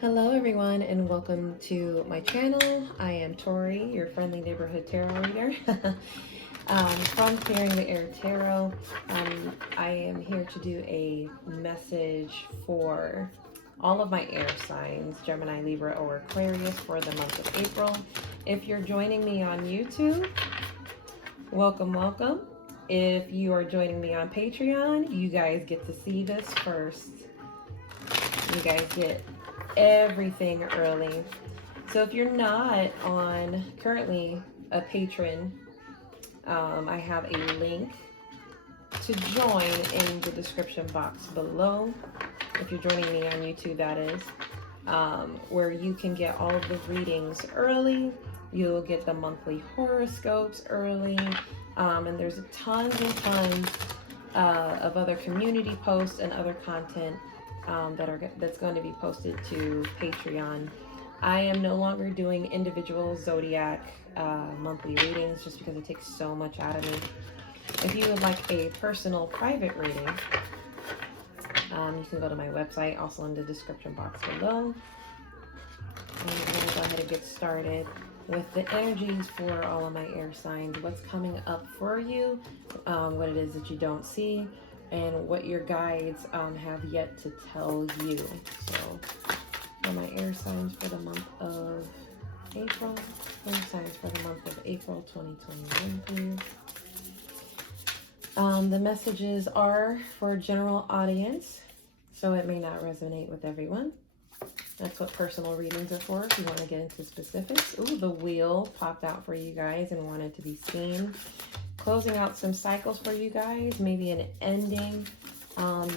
Hello everyone and welcome to my channel. I am Tori, your friendly neighborhood tarot reader from Clearing the Air Tarot. I am here to do a message for all of my air signs, Gemini, Libra, or Aquarius for the month of April. If you're joining me on YouTube, welcome. If you are joining me on Patreon, you guys get to see this first. You guys get everything early. So if you're not currently a patron, I have a link to join in the description box below. If you're joining me on YouTube, that is, where you can get all of the readings early. You'll get the monthly horoscopes early, and there's tons and tons of other community posts and other content that's going to be posted to Patreon. I am no longer doing individual zodiac monthly readings just because it takes so much out of me. If you would like a personal private reading, you can go to my website, also in the description box below. And we're going to go ahead and get started with the energies for all of my air signs, what's coming up for you, what it is that you don't see, and what your guides have yet to tell you. So, for my air signs for the month of April, air signs for the month of April 2021, please. The messages are for a general audience, so it may not resonate with everyone. That's what personal readings are for, if you want to get into specifics. Ooh, the wheel popped out for you guys and wanted to be seen. Closing out some cycles for you guys, maybe an ending,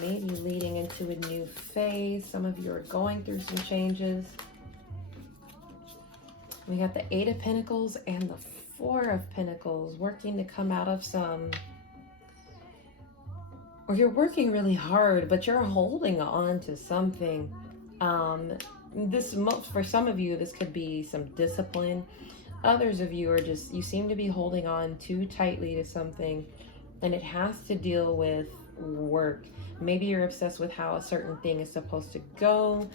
maybe leading into a new phase. Some of you are going through some changes. We got the Eight of Pentacles and the Four of Pentacles, working to come out of some, or you're working really hard, but you're holding on to something. For some of you, this could be some discipline. Others of you are just, you seem to be holding on too tightly to something, and it has to deal with work. Maybe you're obsessed with how a certain thing is supposed to go.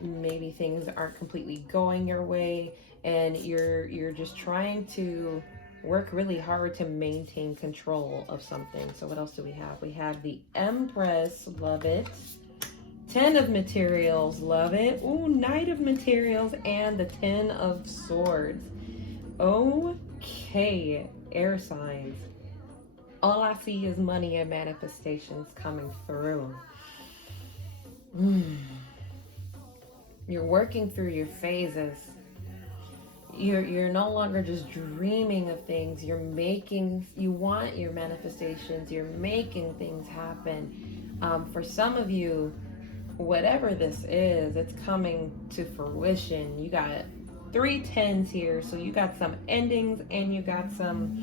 Maybe things aren't completely going your way, and you're just trying to work really hard to maintain control of something. So what else do we have? We have the Empress, love it. 10 of Materials, love it. Ooh, Knight of Materials and the 10 of Swords. Okay, air signs. All I see is money and manifestations coming through. You're working through your phases. You're no longer just dreaming of things. You want your manifestations. You're making things happen. For some of you, whatever this is, it's coming to fruition. You got 3 10s here, so you got some endings, and you got some,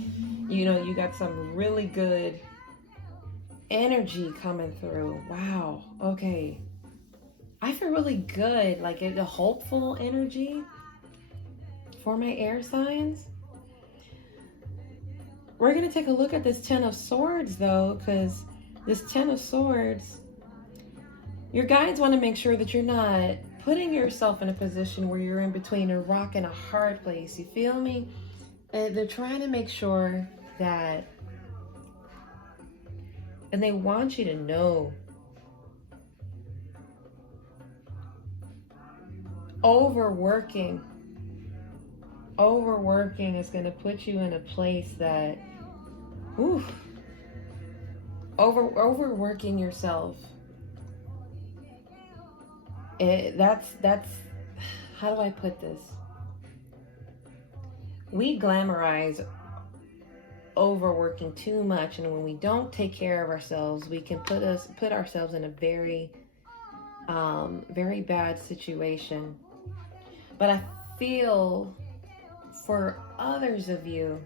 you got some really good energy coming through. Wow. Okay. I feel really good, like a hopeful energy for my air signs. We're going to take a look at this 10 of Swords, though, because this 10 of Swords, your guides want to make sure that you're not putting yourself in a position where you're in between a rock and a hard place. You feel me? They're trying to make sure that, and they want you to know, overworking is going to put you in a place that, overworking yourself. That's how do I put this? We glamorize overworking too much, and when we don't take care of ourselves, we can put ourselves in a very very bad situation. But I feel for others of you,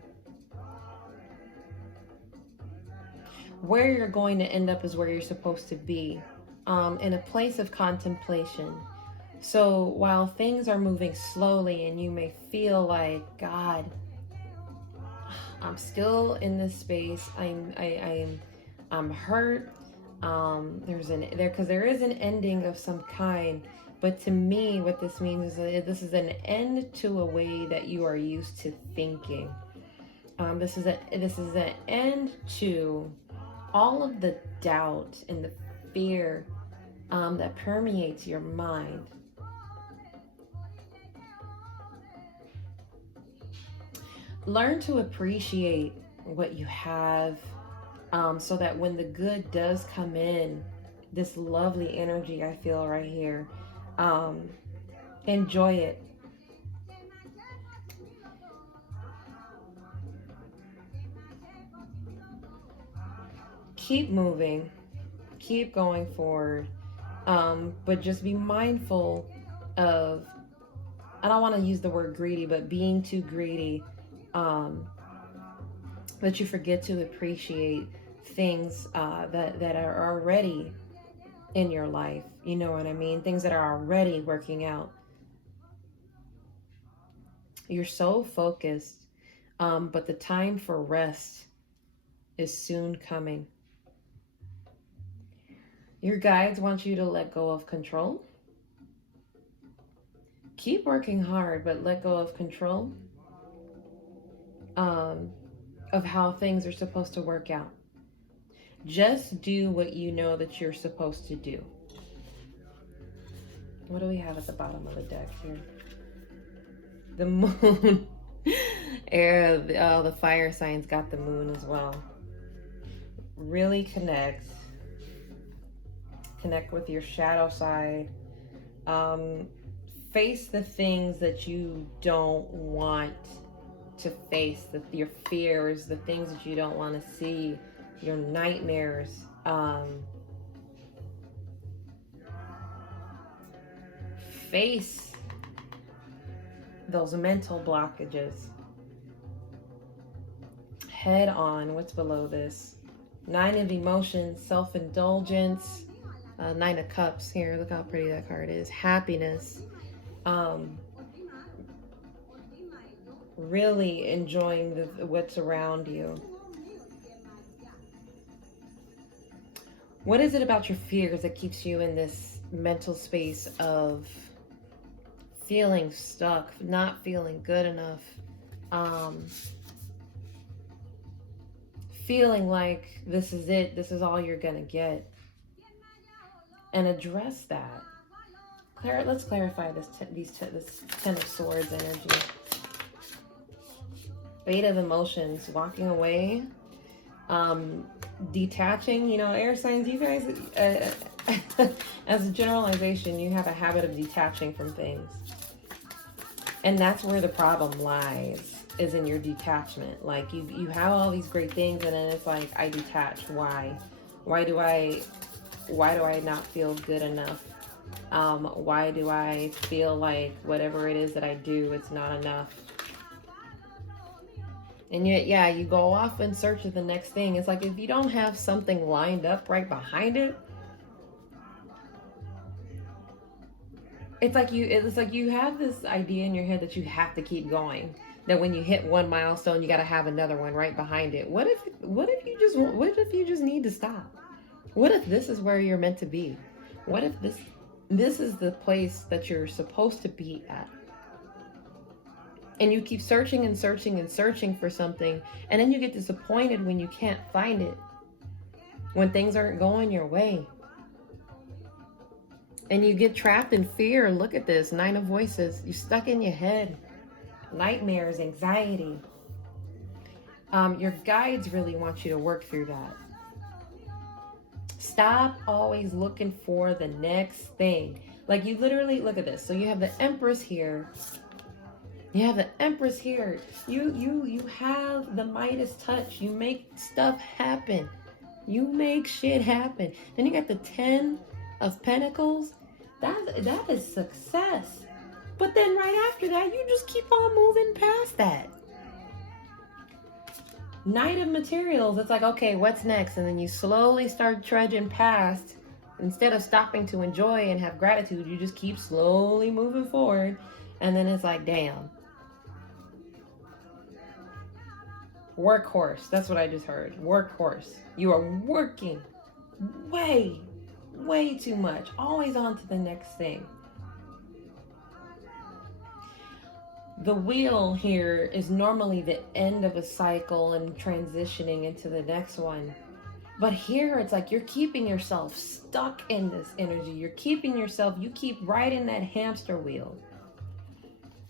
where you're going to end up is where you're supposed to be. In a place of contemplation. So while things are moving slowly and you may feel like, God, I'm still in this space, I'm hurt, because there is an ending of some kind, But to me, what this means is that this is an end to a way that you are used to thinking. This is an end to all of the doubt and the fear that permeates your mind. Learn to appreciate what you have, so that when the good does come in, this lovely energy I feel right here, enjoy it. Keep moving, keep going forward, but just be mindful of, I don't want to use the word greedy, but being too greedy, that you forget to appreciate things that are already in your life. You know what I mean? Things that are already working out. You're so focused, but the time for rest is soon coming. Your guides want you to let go of control. Keep working hard, but let go of control of how things are supposed to work out. Just do what you know that you're supposed to do. What do we have at the bottom of the deck here? The moon. The fire signs got the moon as well. Really connect with your shadow side. Face the things that you don't want to face, your fears, the things that you don't want to see, your nightmares. Face those mental blockages head on. What's below this? 9 of emotions, self-indulgence, 9 of cups here. Look how pretty that card is. Happiness. Really enjoying what's around you. What is it about your fears that keeps you in this mental space of feeling stuck, not feeling good enough, feeling like this is it, this is all you're gonna get? And address that. Let's clarify this 10 of Swords energy. 8 of Emotions, walking away, detaching. You know, air signs, you guys, as a generalization, you have a habit of detaching from things. And that's where the problem lies, is in your detachment. Like you have all these great things, and then it's like, I detach. Why? Why do I not feel good enough? Why do I feel like whatever it is that I do, it's not enough? And yet, yeah, you go off in search of the next thing. It's like, if you don't have something lined up right behind it, it's like you have this idea in your head that you have to keep going. That when you hit one milestone, you got to have another one right behind it. What if you just need to stop? What if this is where you're meant to be? What if this is the place that you're supposed to be at? And you keep searching and searching and searching for something, and then you get disappointed when you can't find it, when things aren't going your way. And you get trapped in fear. Look at this, 9 of Voices. You're stuck in your head. Nightmares, anxiety. Your guides really want you to work through that. Stop always looking for the next thing. Like, you literally, look at this. So you have the Empress here. You have the Empress here. You have the Midas touch. You make stuff happen. You make shit happen. Then you got the 10 of Pentacles. That is success. But then right after that, you just keep on moving past that. Knight of Materials. It's like, okay, what's next? And then you slowly start trudging past. Instead of stopping to enjoy and have gratitude, you just keep slowly moving forward. And then it's like, damn. Workhorse. That's what I just heard. Workhorse. You are working way too much. Always on to the next thing. The wheel here is normally the end of a cycle and transitioning into the next one. But here it's like you're keeping yourself stuck in this energy. You're keeping yourself, you keep riding that hamster wheel.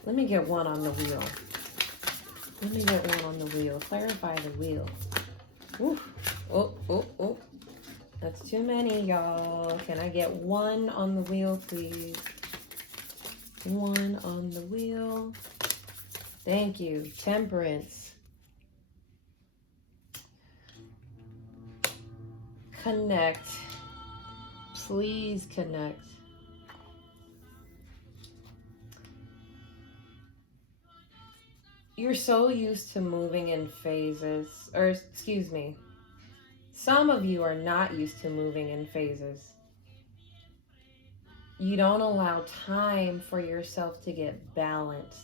Let me get one on the wheel. Let me get one on the wheel. Clarify the wheel. Ooh. Oh, oh, oh. That's too many, y'all. Can I get one on the wheel, please? One on the wheel. Thank you. Temperance. Connect. Please connect. You're so used to moving in phases, or excuse me, some of you are not used to moving in phases. You don't allow time for yourself to get balanced.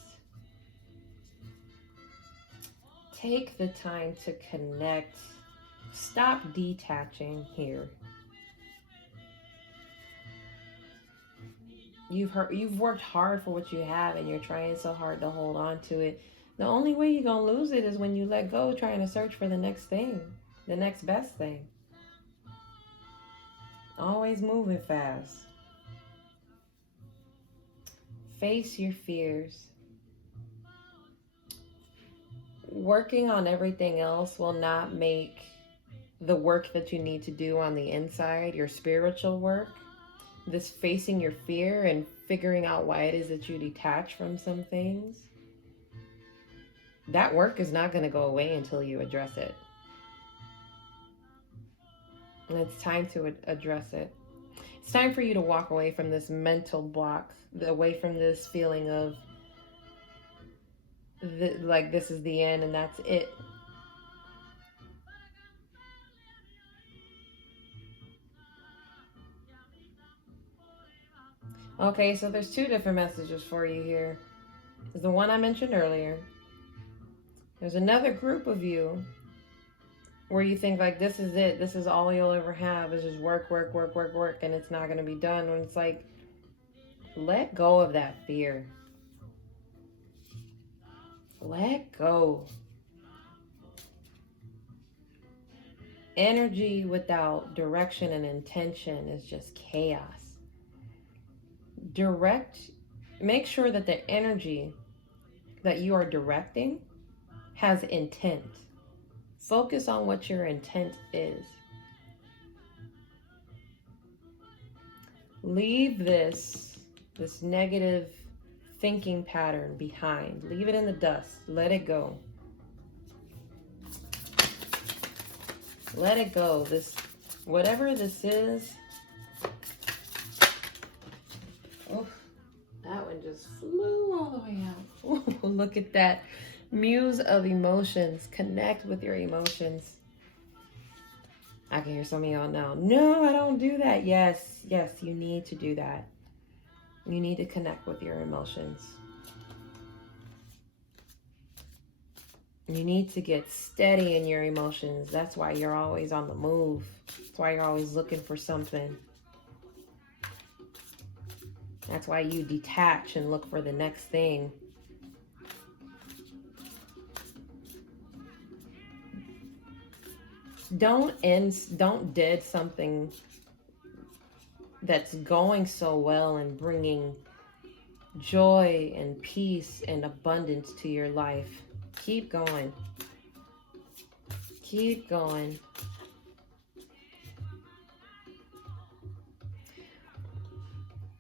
Take the time to connect. Stop detaching here. You've worked hard for what you have and you're trying so hard to hold on to it. The only way you're going to lose it is when you let go trying to search for the next thing, the next best thing. Always moving fast. Face your fears. Working on everything else will not make the work that you need to do on the inside, your spiritual work, this facing your fear and figuring out why it is that you detach from some things, that work is not going to go away until you address it. And it's time to address it. It's time for you to walk away from this mental block, away from this feeling of like this is the end and that's it. Okay, so there's two different messages for you here. There's the one I mentioned earlier. There's another group of you where you think like this is it. This is all you'll ever have is just work, work, work, work, work, and it's not going to be done. When it's like, let go of that fear. Let go. Energy without direction and intention is just chaos. Make sure that the energy that you are directing has intent. Focus on what your intent is. Leave this negative thinking pattern behind. Leave it in the dust. Let it go. Let it go. Whatever this is. Oh, that one just flew all the way out. Ooh, look at that. Muse of emotions. Connect with your emotions. I can hear some of y'all now. No, I don't do that. Yes, you need to do that. You need to connect with your emotions. You need to get steady in your emotions. That's why you're always on the move. That's why you're always looking for something. That's why you detach and look for the next thing. Don't dead something that's going so well and bringing joy and peace and abundance to your life. Keep going. Keep going.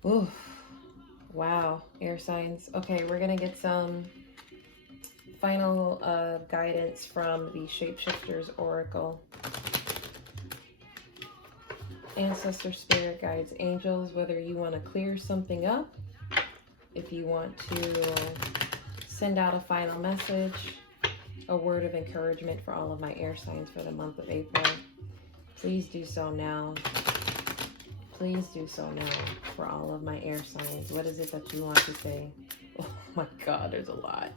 Ooh, wow, air signs. Okay, we're gonna get some final guidance from the Shapeshifters Oracle. Ancestor, spirit guides, angels, whether you want to clear something up, if you want to send out a final message, a word of encouragement for all of my air signs for the month of April, please do so now. Please do so now for all of my air signs. What is it that you want to say? Oh my God, there's a lot.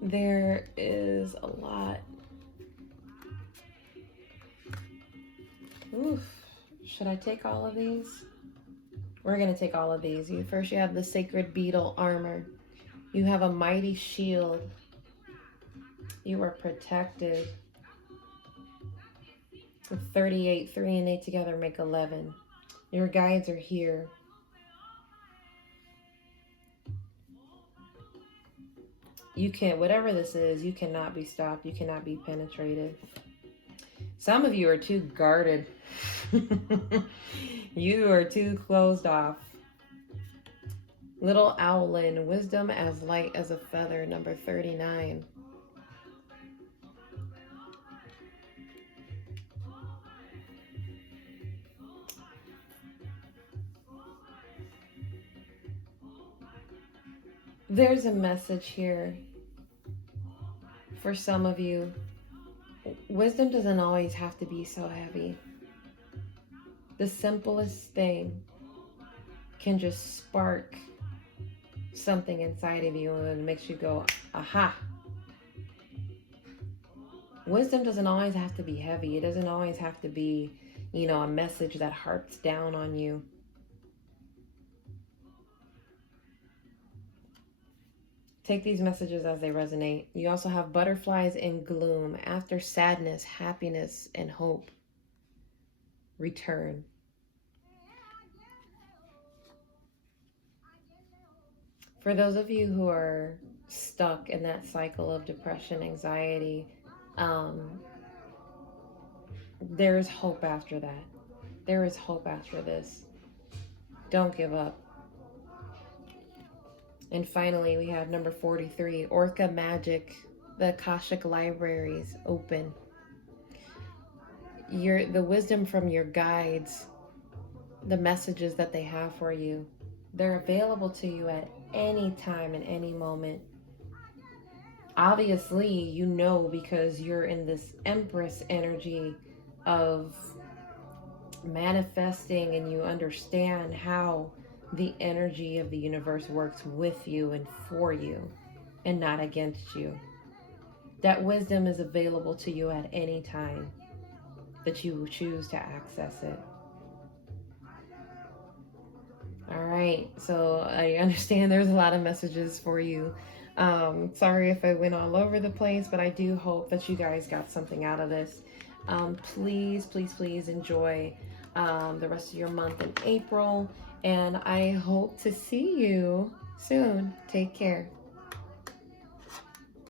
There is a lot. Oof. Should I take all of these? We're going to take all of these. First, you have the Sacred Beetle Armor. You have a mighty shield. You are protected. 38, 3 and 8 together make 11. Your guides are here. You can't, whatever this is, you cannot be stopped. You cannot be penetrated. Some of you are too guarded. You are too closed off. Little Owlin, wisdom as light as a feather, number 39. There's a message here for some of you. Wisdom doesn't always have to be so heavy. The simplest thing can just spark something inside of you and makes you go, aha. Wisdom doesn't always have to be heavy. It doesn't always have to be, you know, a message that harps down on you. Take these messages as they resonate. You also have butterflies in gloom. After sadness, happiness, and hope return. For those of you who are stuck in that cycle of depression, anxiety, there is hope after that. There is hope after this. Don't give up. And finally, we have number 43, Orca Magic, the Akashic Libraries open. The wisdom from your guides, the messages that they have for you, they're available to you at any time and any moment. Obviously, you know, because you're in this Empress energy of manifesting, and you understand how the energy of the universe works with you and for you and not against you. That wisdom is available to you at any time that you choose to access it. All right, so I understand there's a lot of messages for you. Sorry if I went all over the place, but I do hope that you guys got something out of this. Please, please, please enjoy the rest of your month in April. And I hope to see you soon. Take care.